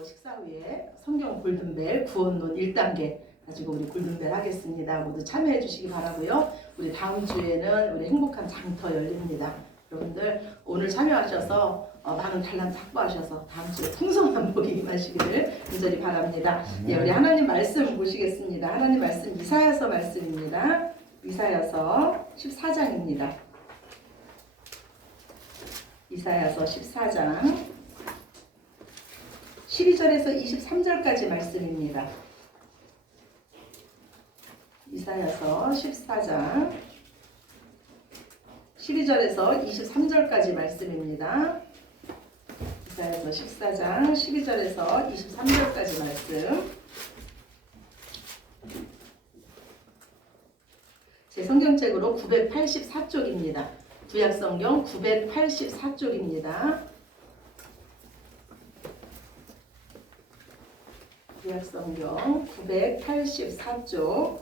그리고 식사 후에 성경 골든벨 구원론 1단계 가지고 우리 골든벨 하겠습니다. 모두 참여해 주시기 바라고요. 우리 다음 주에는 우리 행복한 장터 열립니다. 여러분들 오늘 참여하셔서 많은 달란트 확보하셔서 다음 주에 풍성한 복이 임하시기를 간절히 바랍니다. 예, 우리 하나님 말씀 보시겠습니다. 하나님 말씀 이사야서 말씀입니다. 이사야서 14장입니다. 이사야서 14장 12절에서 23절까지 말씀입니다. 이사야서 14장 12절에서 23절까지 말씀입니다. 이사야서 14장 12절에서 23절까지 말씀. 제 성경책으로 984쪽입니다. 구약성경 984쪽입니다. 구약성경 984쪽.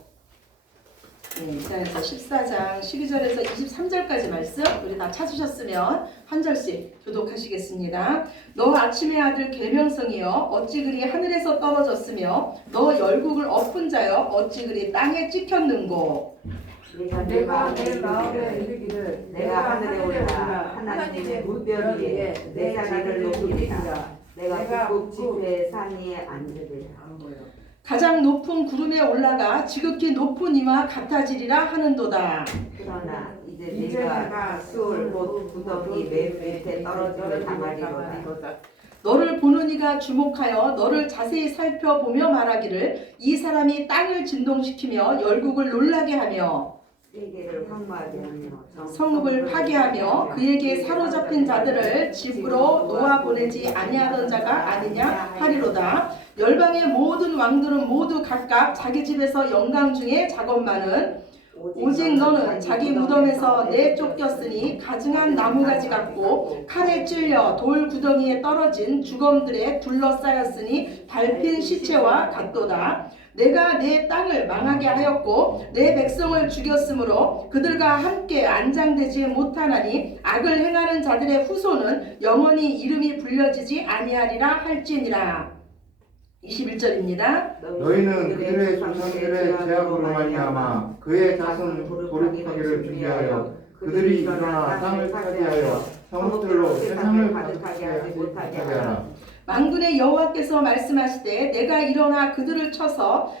네, 이사야서 14장 12절에서 23절까지 말씀 우리 다 찾으셨으면 한 절씩 교독하시겠습니다. 너 아침의 아들 계명성이여 어찌 그리 하늘에서 떨어졌으며 너 열국을 엎은 자여 어찌 그리 땅에 찍혔는고. 내가 내 마음에 이르기를 내가 하늘에 올라 하나님의 물별 위에 내 자리를 높이리라. 내가 북극 지폐의 산 위에 앉으리라. 가장 높은 구름에 올라가 지극히 높은 이와 같아지리라 하는도다. 그러나 이제 내가 수월 곧 구덩이 맨 밑에 떨어짐을 당하리로다. 너를 보는 이가 주목하여 너를 자세히 살펴보며 말하기를 이 사람이 땅을 진동시키며 열국을 놀라게 하며 세계를 황무하게 하며 성읍을 파괴하며 그에게 사로잡힌 자들을 집으로 놓아 보내지 아니하던 자가 아니냐 하리로다. 열방의 모든 왕들은 모두 각각 자기 집에서 영광 중에 작업만은 오직 너는 자기 무덤에서 내쫓겼으니 가증한 나무가지 같고 칼에 찔려 돌 구덩이에 떨어진 주검들에 둘러싸였으니 밟힌 시체와 같도다. 내가 내 땅을 망하게 하였고 내 백성을 죽였으므로 그들과 함께 안장되지 못하나니 악을 행하는 자들의 후손은 영원히 이름이 불려지지 아니하리라 할지니라. 21절입니다. 너희는 그들의 조상들의 제약으로 말미암아 그의 자손 도륙하기를 준비하여 그들이 일어나 땅을 차지하여 성읍들로 세상을 가득하게 하지 못하게 하라. 만군의 여호와께서 말씀하시되 내가 일어나 그들을 쳐서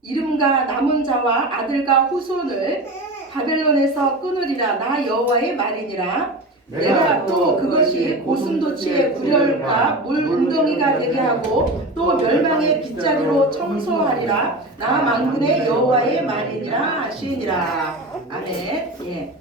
이름과 남은 자와 아들과 후손을 바벨론에서 끊으리라. 나 여호와의 말이니라. 내가 또 그것이 고슴도치의 구렬과 물 웅덩이가 되게 하고 또 멸망의 빗자리로 청소하리라. 나 만군의 여호와의 말이니라 하시니라. 아멘. 예.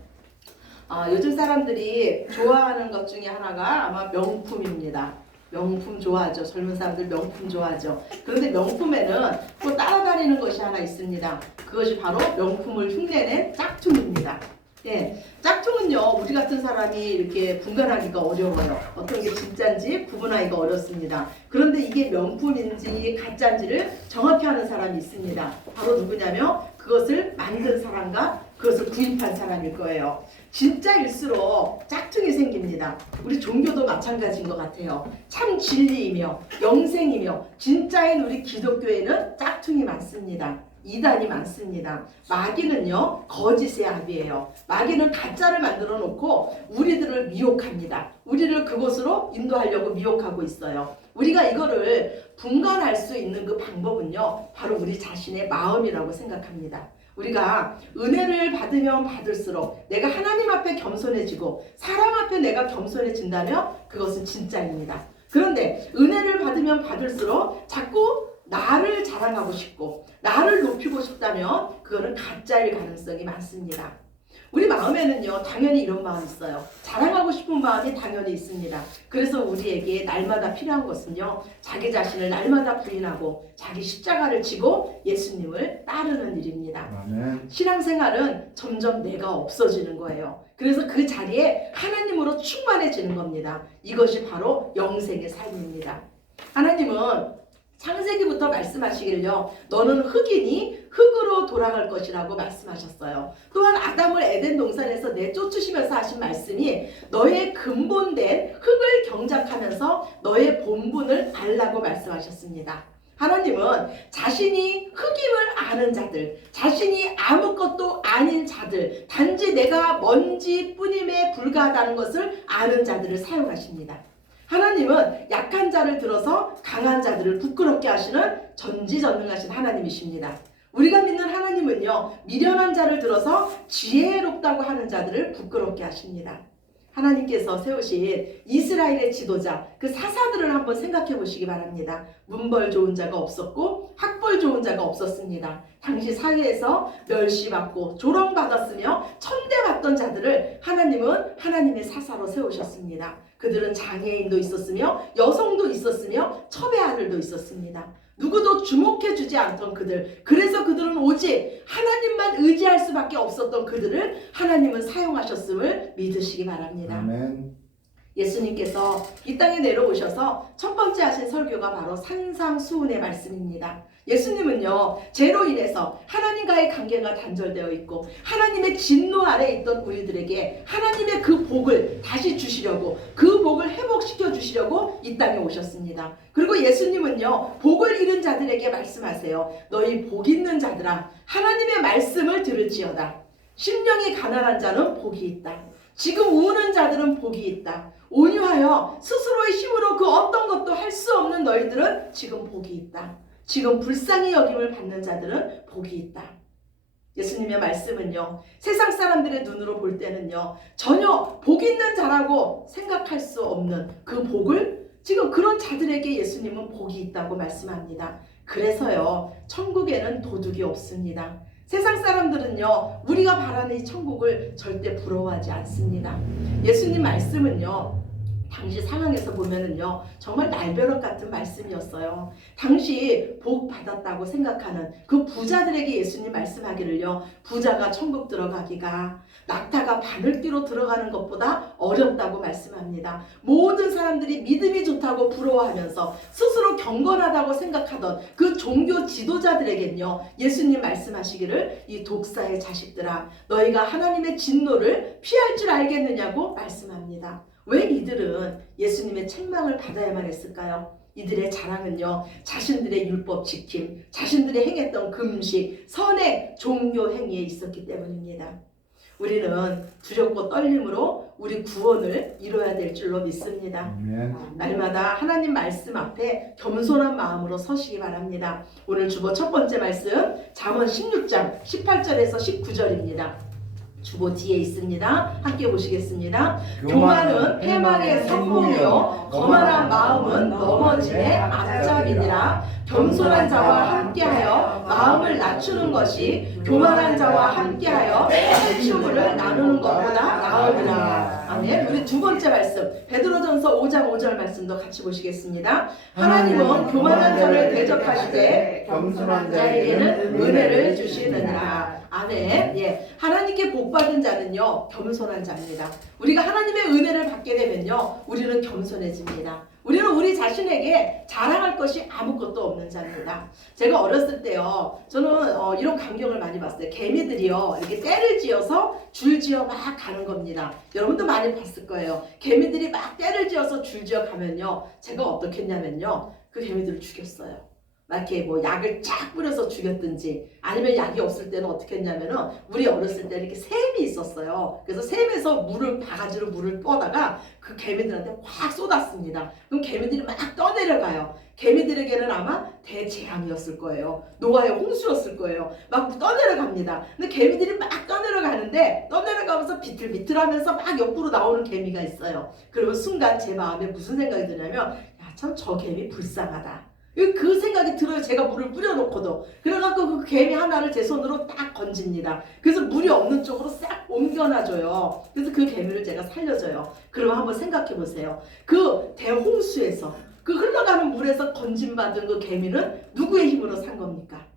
요즘 사람들이 좋아하는 것 중에 하나가 아마 명품입니다. 명품 좋아하죠. 젊은 사람들 명품 좋아하죠. 그런데 명품에는 또 따라다니는 것이 하나 있습니다. 그것이 바로 명품을 흉내낸 짝퉁입니다. 예, 짝퉁은요 우리 같은 사람이 이렇게 분간하기가 어려워요. 어떤 게 진짜인지 구분하기가 어렵습니다. 그런데 이게 명품인지 가짜인지를 정확히 하는 사람이 있습니다. 바로 누구냐면 그것을 만든 사람과 그것을 구입한 사람일 거예요. 진짜일수록 짝퉁이 생깁니다. 우리 종교도 마찬가지인 것 같아요. 참 진리이며 영생이며 진짜인 우리 기독교에는 짝퉁이 많습니다. 이단이 많습니다. 마귀는요 거짓의 압이에요. 마귀는 가짜를 만들어 놓고 우리들을 미혹합니다. 우리를 그곳으로 인도하려고 미혹하고 있어요. 우리가 이거를 분간할 수 있는 그 방법은요 바로 우리 자신의 마음이라고 생각합니다. 우리가 은혜를 받으면 받을수록 내가 하나님 앞에 겸손해지고 사람 앞에 내가 겸손해진다면 그것은 진짜입니다. 그런데 은혜를 받으면 받을수록 자꾸 나를 자랑하고 싶고 나를 높이고 싶다면 그거는 가짜일 가능성이 많습니다. 우리 마음에는요 당연히 이런 마음이 있어요. 자랑하고 싶은 마음이 당연히 있습니다. 그래서 우리에게 날마다 필요한 것은요 자기 자신을 날마다 부인하고 자기 십자가를 지고 예수님을 따르는 일입니다. 아멘. 신앙생활은 점점 내가 없어지는 거예요. 그래서 그 자리에 하나님으로 충만해지는 겁니다. 이것이 바로 영생의 삶입니다. 하나님은 창세기부터 말씀하시길요. 너는 흙이니 흙으로 돌아갈 것이라고 말씀하셨어요. 또한 아담을 에덴 동산에서 내쫓으시면서 하신 말씀이 너의 근본된 흙을 경작하면서 너의 본분을 알라고 말씀하셨습니다. 하나님은 자신이 흙임을 아는 자들, 자신이 아무것도 아닌 자들, 단지 내가 먼지뿐임에 불과하다는 것을 아는 자들을 사용하십니다. 하나님은 약한 자를 들어서 강한 자들을 부끄럽게 하시는 전지전능하신 하나님이십니다. 우리가 믿는 하나님은요, 미련한 자를 들어서 지혜롭다고 하는 자들을 부끄럽게 하십니다. 하나님께서 세우신 이스라엘의 지도자, 그 사사들을 한번 생각해 보시기 바랍니다. 문벌 좋은 자가 없었고 학벌 좋은 자가 없었습니다. 당시 사회에서 멸시받고 조롱받았으며 천대받던 자들을 하나님은 하나님의 사사로 세우셨습니다. 그들은 장애인도 있었으며 여성도 있었으며 첩의 아들도 있었습니다. 누구도 주목해주지 않던 그들, 그래서 그들은 오직 하나님만 의지할 수밖에 없었던 그들을 하나님은 사용하셨음을 믿으시기 바랍니다. 아멘. 예수님께서 이 땅에 내려오셔서 첫 번째 하신 설교가 바로 산상수훈의 말씀입니다. 예수님은요, 죄로 인해서 하나님과의 관계가 단절되어 있고 하나님의 진노 아래 있던 우리들에게 하나님의 그 복을 다시 주시려고, 그 복을 회복시켜 주시려고 이 땅에 오셨습니다. 그리고 예수님은요, 복을 잃은 자들에게 말씀하세요. 너희 복 있는 자들아, 하나님의 말씀을 들을지어다. 심령이 가난한 자는 복이 있다. 지금 우는 자들은 복이 있다. 온유하여 스스로의 힘으로 그 어떤 것도 할 수 없는 너희들은 지금 복이 있다. 지금 불쌍히 여김을 받는 자들은 복이 있다. 예수님의 말씀은요, 세상 사람들의 눈으로 볼 때는요, 전혀 복 있는 자라고 생각할 수 없는 그 복을 지금 그런 자들에게 예수님은 복이 있다고 말씀합니다. 그래서요, 천국에는 도둑이 없습니다. 세상 사람들은요, 우리가 바라는 이 천국을 절대 부러워하지 않습니다. 예수님 말씀은요, 당시 상황에서 보면은요, 정말 날벼락 같은 말씀이었어요. 당시 복 받았다고 생각하는 그 부자들에게 예수님 말씀하기를요, 부자가 천국 들어가기가 낙타가 바늘귀로 들어가는 것보다 어렵다고 말씀합니다. 모든 사람들이 믿음이 좋다고 부러워하면서 스스로 경건하다고 생각하던 그 종교 지도자들에겐요, 예수님 말씀하시기를 이 독사의 자식들아, 너희가 하나님의 진노를 피할 줄 알겠느냐고 말씀합니다. 왜 이들은 예수님의 책망을 받아야만 했을까요? 이들의 자랑은요, 자신들의 율법 지킴, 자신들이 행했던 금식, 선행, 종교 행위에 있었기 때문입니다. 우리는 두렵고 떨림으로 우리 구원을 이뤄야 될 줄로 믿습니다. 아멘. 날마다 하나님 말씀 앞에 겸손한 마음으로 서시기 바랍니다. 오늘 주보 첫 번째 말씀 잠언 16장 18절에서 19절입니다. 주보 뒤에 있습니다. 함께 보시겠습니다. 교만은 패망의 선봉이요 거만한 마음은 넘어짐의 앞잡이니라. 겸손한 자와 함께하여 마음을 낮추는 것이 교만한 자와 함께하여 해충을 나누는 것보다 나으니라. 아멘. 우리 두 번째 말씀 베드로전서 5장 5절 말씀도 같이 보시겠습니다. 하나님은 교만한 자를 대적하시되 겸손한 자에게는 은혜를 주시느니라. 아멘. 예, 하나님께 복받은 자는요, 겸손한 자입니다. 우리가 하나님의 은혜를 받게 되면요, 우리는 겸손해집니다. 우리는 우리 자신에게 자랑할 것이 아무것도 없는 자입니다. 제가 어렸을 때요, 저는 이런 광경을 많이 봤어요. 개미들이요, 이렇게 떼를 지어서 줄지어 막 가는 겁니다. 여러분도 많이 봤을 거예요. 개미들이 막 떼를 지어서 줄지어 가면요, 제가 어떻게 했냐면요, 그 개미들을 죽였어요. 막 이렇게 뭐 약을 쫙 뿌려서 죽였든지, 아니면 약이 없을 때는 어떻게 했냐면은, 우리 어렸을 때 이렇게 샘이 있었어요. 그래서 샘에서 바가지로 물을 떠다가 그 개미들한테 확 쏟았습니다. 그럼 개미들이 막 떠내려가요. 개미들에게는 아마 대재앙이었을 거예요. 노아의 홍수였을 거예요. 막 떠내려갑니다. 근데 개미들이 막 떠내려가는데, 떠내려가면서 비틀비틀하면서 막 옆으로 나오는 개미가 있어요. 그러면 순간 제 마음에 무슨 생각이 드냐면, 야, 참 저 개미 불쌍하다. 그 생각이 들어요. 제가 물을 뿌려놓고도. 그래갖고 그 개미 하나를 제 손으로 딱 건집니다. 그래서 물이 없는 쪽으로 싹 옮겨놔줘요. 그래서 그 개미를 제가 살려줘요. 그러면 한번 생각해 보세요. 그 대홍수에서, 그 흘러가는 물에서 건짐받은 그 개미는 누구의 힘으로 산 겁니까?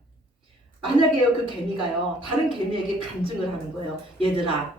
만약에요, 그 개미가요, 다른 개미에게 간증을 하는 거예요. 얘들아,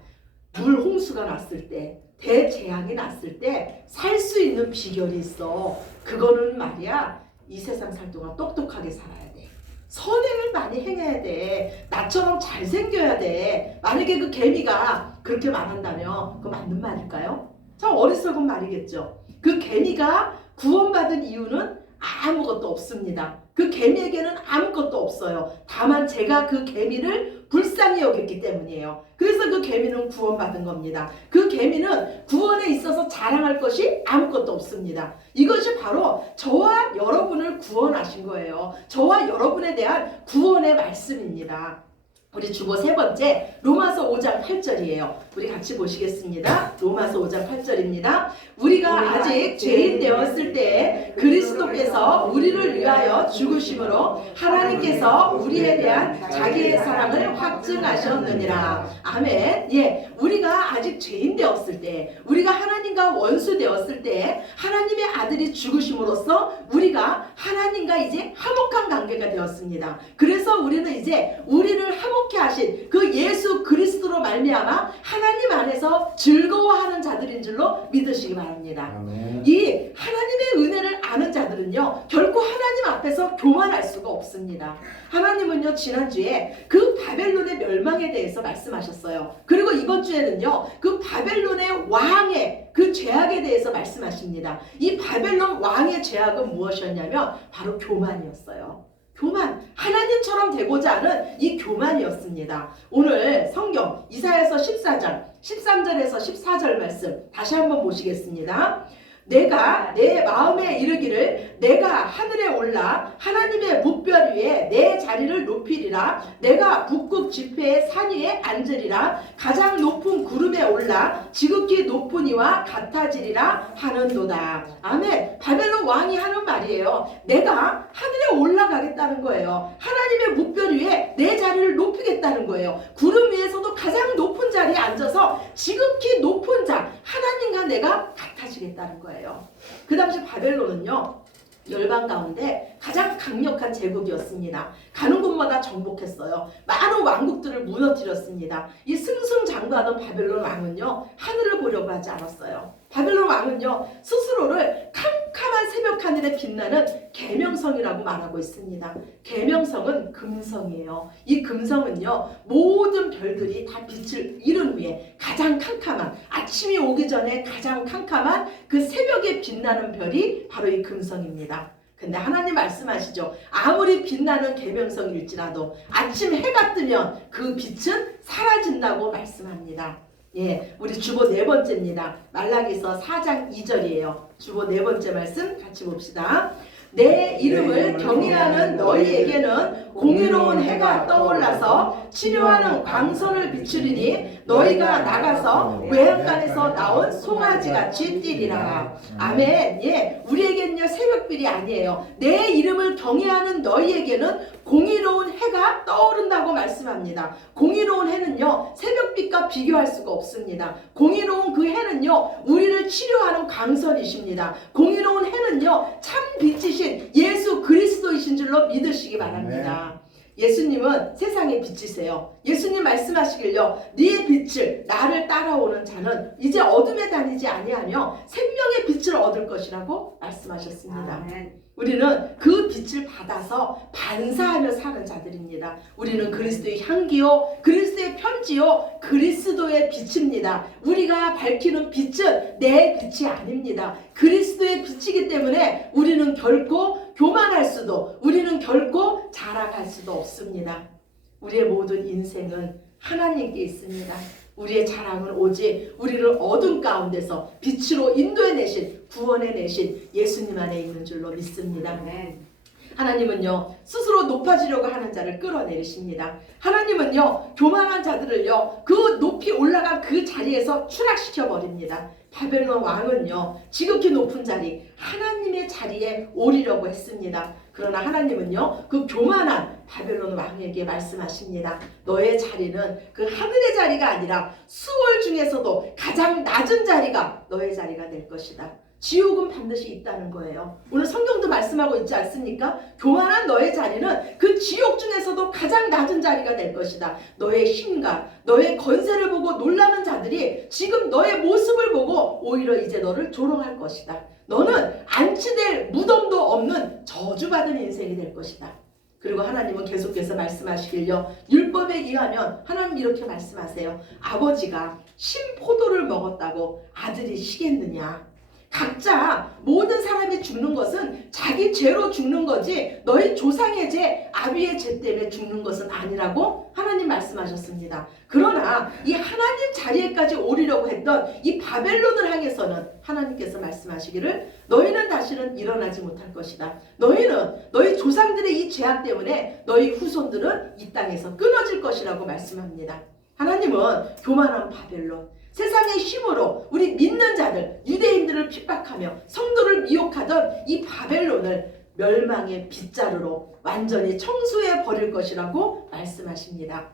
물 홍수가 났을 때, 대재앙이 났을 때 살 수 있는 비결이 있어. 그거는 말이야, 이 세상 살 동안 똑똑하게 살아야 돼. 선행을 많이 행해야 돼. 나처럼 잘생겨야 돼. 만약에 그 개미가 그렇게 말한다면 그거 맞는 말일까요? 참 어리석은 말이겠죠. 그 개미가 구원받은 이유는 아무것도 없습니다. 그 개미에게는 아무것도 없어요. 다만 제가 그 개미를 불쌍히 여겼기 때문이에요. 그래서 그 개미는 구원받은 겁니다. 그 개미는 구원에 있어서 자랑할 것이 아무것도 없습니다. 이것이 바로 저와 여러분을 구원하신 거예요. 저와 여러분에 대한 구원의 말씀입니다. 우리 주보 세 번째 로마서 5장 8절이에요. 우리 같이 보시겠습니다. 로마서 5장 8절입니다. 우리가 아직 죄인 되었을 때 그리스도께서 우리를 위하여 죽으심으로 하나님께서 우리에 대한 자기의 사랑을 확증하셨느니라. 아멘. 예, 우리가 아직 죄인 되었을 때, 우리가 하나님과 원수 되었을 때 하나님의 아들이 죽으심으로써 우리가 하나님과 이제 화목한 관계가 되었습니다. 그래서 우리는 이제 우리를 화목케 하신 그 예수 그리스도로 말미암아 하나님 안에서 즐거워하는 자들인 줄로 믿으시기 바랍니다. 아멘. 이 하나님의 은혜를 아는 자들은요 결코 하나님 앞에서 교만할 수가 없습니다. 하나님은요 지난주에 그 바벨론의 멸망에 대해서 말씀하셨어요. 그리고 이번 주에는요 그 바벨론의 왕의 그 죄악에 대해서 말씀하십니다. 이 바벨론 왕의 죄악은 무엇이었냐면 바로 교만이었어요. 교만, 하나님처럼 되고자 하는 이 교만이었습니다. 오늘 성경 이사야서 14장 13절에서 14절 말씀 다시 한번 보시겠습니다. 내가 내 마음에 이르기를 내가 하늘에 올라 하나님의 뭇별 위에 내 자리를 높이리라. 내가 북극 지폐의 산 위에 앉으리라. 가장 높은 구름에 올라 지극히 높은 이와 같아지리라 하는도다. 아멘. 바벨론 왕이 하는 말이에요. 내가 하늘에 올라가겠다는 거예요. 하나님의 뭇별 위에 내 자리를 높이겠다는 거예요. 구름 위에서도 가장 높은 자리에 앉아서 지극히 높은 자 하나님과 내가 같아지겠다는 거예요. 그 당시 바벨론은요 열방 가운데 가장 강력한 제국이었습니다. 가는 곳마다 정복했어요. 많은 왕국들을 무너뜨렸습니다. 이 승승장구하던 바벨론 왕은요 하늘을 보려고 하지 않았어요. 바벨론 왕은요 스스로를 캄캄한 새벽 하늘에 빛나는 계명성이라고 말하고 있습니다. 계명성은 금성이에요. 이 금성은요 모든 별들이 다 빛을 잃은 후에 가장 캄캄한 아침이 오기 전에 가장 캄캄한 그 새벽에 빛나는 별이 바로 이 금성입니다. 근데 하나님 말씀하시죠. 아무리 빛나는 계명성일지라도 아침 해가 뜨면 그 빛은 사라진다고 말씀합니다. 예, 우리 주보 네 번째입니다. 말라기서 4장 2절이에요. 주보 네 번째 말씀 같이 봅시다. 내 이름을 경외하는 너희에게는 공의로운 해가 떠올라서 치료하는 광선을 비추리니 너희가 나가서 외양간에서 나온 송아지같이 뛰리라. 아멘. 예, 우리에게는요 새벽빛이 아니에요. 내 이름을 경외하는 너희에게는 공의로운 해가 떠오른다고 말씀합니다. 공의로운 해는요 새벽빛과 비교할 수가 없습니다. 공의로운 그 해는요 우리를 치료하는 광선이십니다. 공의로운 해는요 참 빛이신 예수 그리스도이신 줄로 믿으시기 바랍니다. 예수님은 세상의 빛이세요. 예수님 말씀하시길요 네 빛을 나를 따라오는 자는 이제 어둠에 다니지 아니하며 생명의 빛을 얻을 것이라고 말씀하셨습니다. 아멘. 우리는 그 빛을 받아서 반사하며 사는 자들입니다. 우리는 그리스도의 향기요 그리스도의 편지요 그리스도의 빛입니다. 우리가 밝히는 빛은 내 빛이 아닙니다. 그리스도의 빛이기 때문에 우리는 결코 교만할 수도 우리는 결코 자랑할 수도 없습니다. 우리의 모든 인생은 하나님께 있습니다. 우리의 자랑은 오직 우리를 어둠 가운데서 빛으로 인도해내신 구원해내신 예수님 안에 있는 줄로 믿습니다. 아멘. 하나님은요 스스로 높아지려고 하는 자를 끌어내리십니다. 하나님은요 교만한 자들을요 그 높이 올라간 그 자리에서 추락시켜 버립니다. 바벨론 왕은요 지극히 높은 자리 하나님의 자리에 오르려고 했습니다. 그러나 하나님은요 그 교만한 바벨론 왕에게 말씀하십니다. 너의 자리는 그 하늘의 자리가 아니라 수월 중에서도 가장 낮은 자리가 너의 자리가 될 것이다. 지옥은 반드시 있다는 거예요. 오늘 성경도 말씀하고 있지 않습니까? 교만한 너의 자리는 그 지옥 중에서도 가장 낮은 자리가 될 것이다. 너의 힘과 너의 권세를 보고 놀라는 자들이 지금 너의 모습을 보고 오히려 이제 너를 조롱할 것이다. 너는 안치될 무덤도 없는 저주받은 인생이 될 것이다. 그리고 하나님은 계속해서 말씀하시길요. 율법에 의하면 하나님 이렇게 말씀하세요. 아버지가 신포도를 먹었다고 아들이 쉬겠느냐. 각자 모든 사람이 죽는 것은 자기 죄로 죽는 거지 너희 조상의 죄, 아비의 죄 때문에 죽는 것은 아니라고 하나님 말씀하셨습니다. 그러나 이 하나님 자리에까지 오르려고 했던 이 바벨론을 향해서는 하나님께서 말씀하시기를 너희는 다시는 일어나지 못할 것이다. 너희는 너희 조상들의 이 죄악 때문에 너희 후손들은 이 땅에서 끊어질 것이라고 말씀합니다. 하나님은 교만한 바벨론, 세상의 힘으로 우리 믿는 자들, 유대인들을 핍박하며 성도를 미혹하던 이 바벨론을 멸망의 빗자루로 완전히 청소해 버릴 것이라고 말씀하십니다.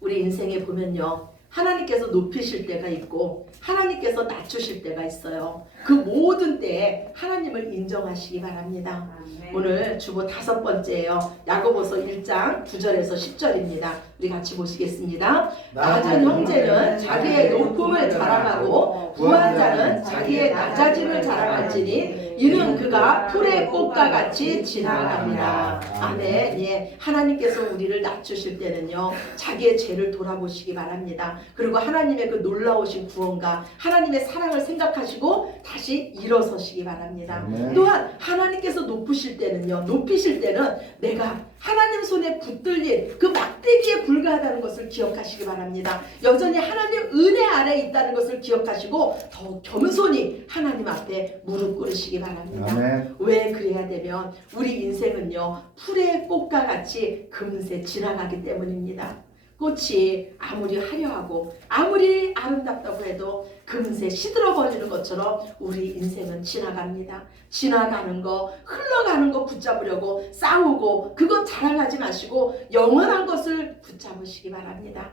우리 인생에 보면요. 하나님께서 높이실 때가 있고 하나님께서 낮추실 때가 있어요. 그 모든 때에 하나님을 인정하시기 바랍니다. 오늘 주보 5번째예요. 야고보서 1장 9절에서 10절입니다. 우리 같이 보시겠습니다. 낮은 형제는 자기의 높음을 자랑하고 부한 자는 자기의 낮아짐을 자랑할지니 이는 그가 풀의 꽃과 같이 지나갑니다. 아멘. 예, 하나님께서 우리를 낮추실 때는요. 자기의 죄를 돌아보시기 바랍니다. 그리고 하나님의 그 놀라우신 구원과 하나님의 사랑을 생각하시고 다시 일어서시기 바랍니다. 또한 하나님께서 높으실 때는요. 높이실 때는 내가 하나님 손에 붙들린 그 막대기에 불과하다는 것을 기억하시기 바랍니다. 여전히 하나님 은혜 아래에 있다는 것을 기억하시고 더 겸손히 하나님 앞에 무릎 꿇으시기 바랍니다. 아멘. 왜 그래야 되면 우리 인생은요. 풀의 꽃과 같이 금세 지나가기 때문입니다. 꽃이 아무리 화려하고 아무리 아름답다고 해도 금세 시들어버리는 것처럼 우리 인생은 지나갑니다. 지나가는 거, 흘러가는 거 붙잡으려고 싸우고 그것 자랑하지 마시고 영원한 것을 붙잡으시기 바랍니다.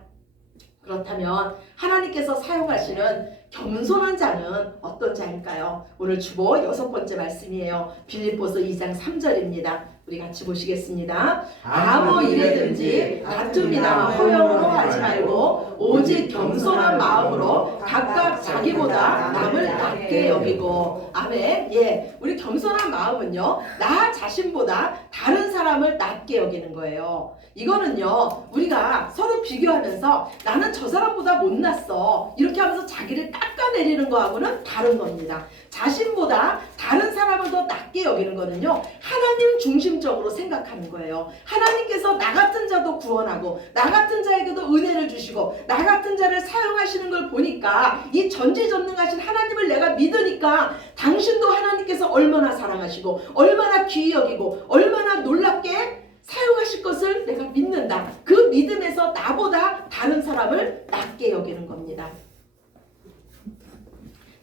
그렇다면 하나님께서 사용하시는 겸손한 자는 어떤 자일까요? 오늘 주보 6번째 말씀이에요. 빌립보서 2장 3절입니다. 우리 같이 보시겠습니다. 아무 일에든지 다툼이나 허영으로 하지 말고 오직 겸손한 마음으로 각각 자기보다 남을 낮게 여기고. 아멘. 예, 우리 겸손한 마음은요, 나 자신보다 다른 사람을 낮게 여기는 거예요. 이거는요, 우리가 서로 비교하면서 나는 저 사람보다 못났어 이렇게 하면서 자기를 깎아내리는 거하고는 다른 겁니다. 자신보다 다른 사람을 더 낮게 여기는 거는요, 하나님 중심적으로 생각하는 거예요. 하나님께서 나 같은 자도 구원하고 나 같은 자에게도 은혜를 주시고 나 같은 자를 사용하시는 걸 보니까 이 전지전능하신 하나님을 내가 믿으니까 당신도 하나님께서 얼마나 사랑하시고 얼마나 귀히 여기고 얼마나 놀랍게 사용하실 것을 내가 믿는다. 그 믿음에서 나보다 다른 사람을 낮게 여기는 겁니다.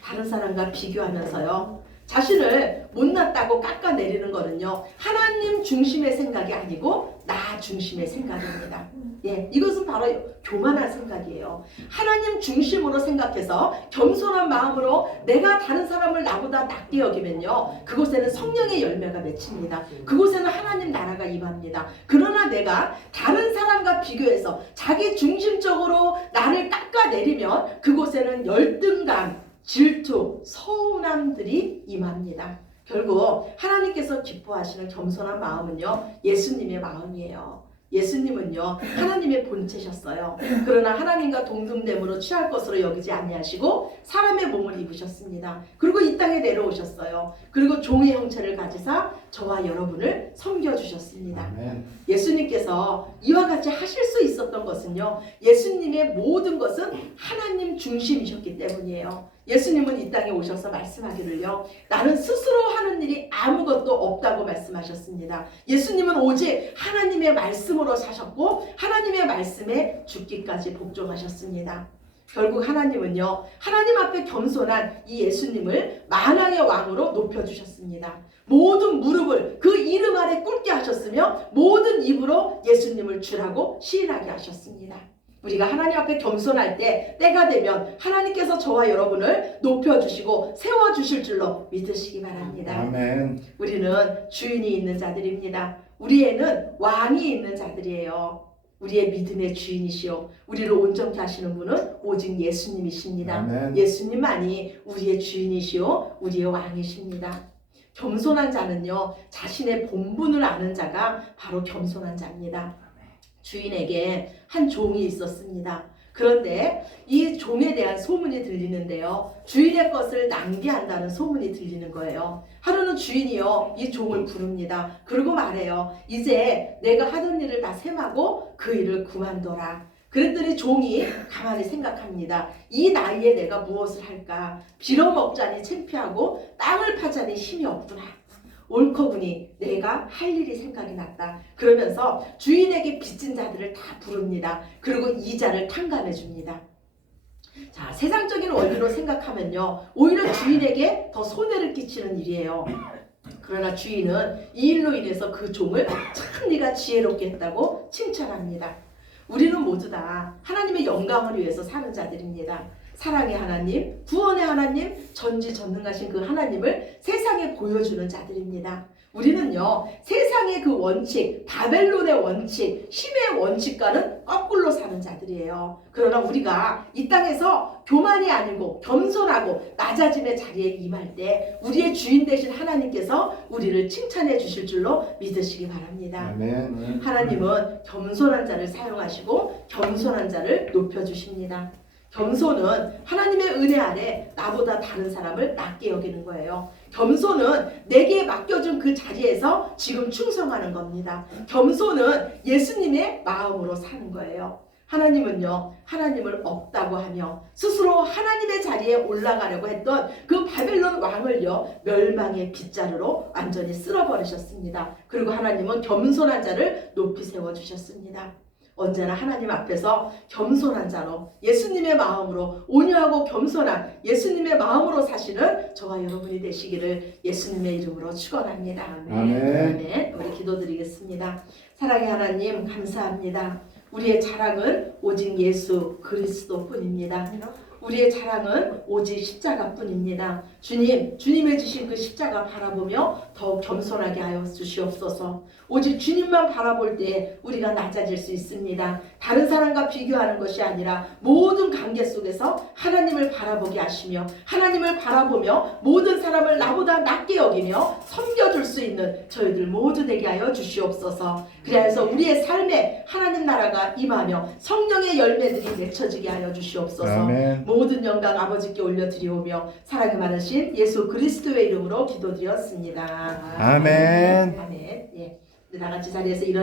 다른 사람과 비교하면서요, 자신을 못났다고 깎아내리는 거는요, 하나님 중심의 생각이 아니고 나 중심의 생각입니다. 예, 이것은 바로 교만한 생각이에요. 하나님 중심으로 생각해서 겸손한 마음으로 내가 다른 사람을 나보다 낮게 여기면요, 그곳에는 성령의 열매가 맺힙니다. 그곳에는 하나님 나라가 임합니다. 그러나 내가 다른 사람과 비교해서 자기 중심적으로 나를 깎아내리면 그곳에는 열등감, 질투, 서운함들이 임합니다. 결국 하나님께서 기뻐하시는 겸손한 마음은요, 예수님의 마음이에요. 예수님은요, 하나님의 본체셨어요. 그러나 하나님과 동등됨으로 취할 것으로 여기지 아니하시고 사람의 몸을 입으셨습니다. 그리고 이 땅에 내려오셨어요. 그리고 종의 형체를 가지사 저와 여러분을 섬겨주셨습니다. 아멘. 예수님께서 이와 같이 하실 수 있었던 것은요, 예수님의 모든 것은 하나님 중심이셨기 때문이에요. 예수님은 이 땅에 오셔서 말씀하기를요, 나는 스스로 하는 일이 아무것도 없다고 말씀하셨습니다. 예수님은 오직 하나님의 말씀으로 사셨고 하나님의 말씀에 죽기까지 복종하셨습니다. 결국 하나님은요, 하나님 앞에 겸손한 이 예수님을 만왕의 왕으로 높여주셨습니다. 모든 무릎을 그 이름 아래 꿇게 하셨으며 모든 입으로 예수님을 주라고 시인하게 하셨습니다. 우리가 하나님 앞에 겸손할 때 때가 되면 하나님께서 저와 여러분을 높여주시고 세워주실 줄로 믿으시기 바랍니다. 아멘. 우리는 주인이 있는 자들입니다. 우리에는 왕이 있는 자들이에요. 우리의 믿음의 주인이시오. 우리를 온전케 하시는 분은 오직 예수님이십니다. 아멘. 예수님만이 우리의 주인이시오. 우리의 왕이십니다. 겸손한 자는요, 자신의 본분을 아는 자가 바로 겸손한 자입니다. 주인에게 한 종이 있었습니다. 그런데 이 종에 대한 소문이 들리는데요. 주인의 것을 낭비한다는 소문이 들리는 거예요. 하루는 주인이요, 이 종을 부릅니다. 그리고 말해요. 이제 내가 하던 일을 다 셈하고 그 일을 그만둬라. 그랬더니 종이 가만히 생각합니다. 이 나이에 내가 무엇을 할까? 빌어먹자니 창피하고 땅을 파자니 힘이 없구나. 옳거구니 내가 할 일이 생각이 났다. 그러면서 주인에게 빚진 자들을 다 부릅니다. 그리고 이자를 탕감해 줍니다. 자, 세상적인 원리로 생각하면요, 오히려 주인에게 더 손해를 끼치는 일이에요. 그러나 주인은 이 일로 인해서 그 종을 참 네가 지혜롭게 했다고 칭찬합니다. 우리는 모두 다 하나님의 영광을 위해서 사는 자들입니다. 사랑의 하나님, 구원의 하나님, 전지전능하신 그 하나님을 세상에 보여주는 자들입니다. 우리는요, 세상의 그 원칙, 바벨론의 원칙, 힘의 원칙과는 거꾸로 사는 자들이에요. 그러나 우리가 이 땅에서 교만이 아니고 겸손하고 낮아짐의 자리에 임할 때 우리의 주인 되신 하나님께서 우리를 칭찬해 주실 줄로 믿으시기 바랍니다. 아멘. 하나님은 겸손한 자를 사용하시고 겸손한 자를 높여주십니다. 겸손은 하나님의 은혜 아래 나보다 다른 사람을 낮게 여기는 거예요. 겸손은 내게 맡겨준 그 자리에서 지금 충성하는 겁니다. 겸손은 예수님의 마음으로 사는 거예요. 하나님은요, 하나님을 없다고 하며 스스로 하나님의 자리에 올라가려고 했던 그 바벨론 왕을요, 멸망의 빗자루로 완전히 쓸어버리셨습니다. 그리고 하나님은 겸손한 자를 높이 세워주셨습니다. 언제나 하나님 앞에서 겸손한 자로 예수님의 마음으로 온유하고 겸손한 예수님의 마음으로 사시는 저와 여러분이 되시기를 예수님의 이름으로 축원합니다. 아멘. 우리 기도드리겠습니다. 사랑의 하나님 감사합니다. 우리의 자랑은 오직 예수 그리스도뿐입니다. 우리의 자랑은 오직 십자가뿐입니다. 주님, 주님의 주신 그 십자가 바라보며 더욱 겸손하게 하여 주시옵소서. 오직 주님만 바라볼 때 우리가 낮아질 수 있습니다. 다른 사람과 비교하는 것이 아니라 모든 관계 속에서 하나님을 바라보게 하시며 하나님을 바라보며 모든 사람을 나보다 낮게 여기며 섬겨줄 수 있는 저희들 모두 되게 하여 주시옵소서. 그래서 우리의 삶에 하나님 나라가 임하며 성령의 열매들이 맺혀지게 하여 주시옵소서. 아멘. 모든 영광 아버지께 올려드리오며 사랑이 많으신 예수 그리스도의 이름으로 기도드렸습니다. 아멘. 아멘. 예. 다 같이 자리에서 일어나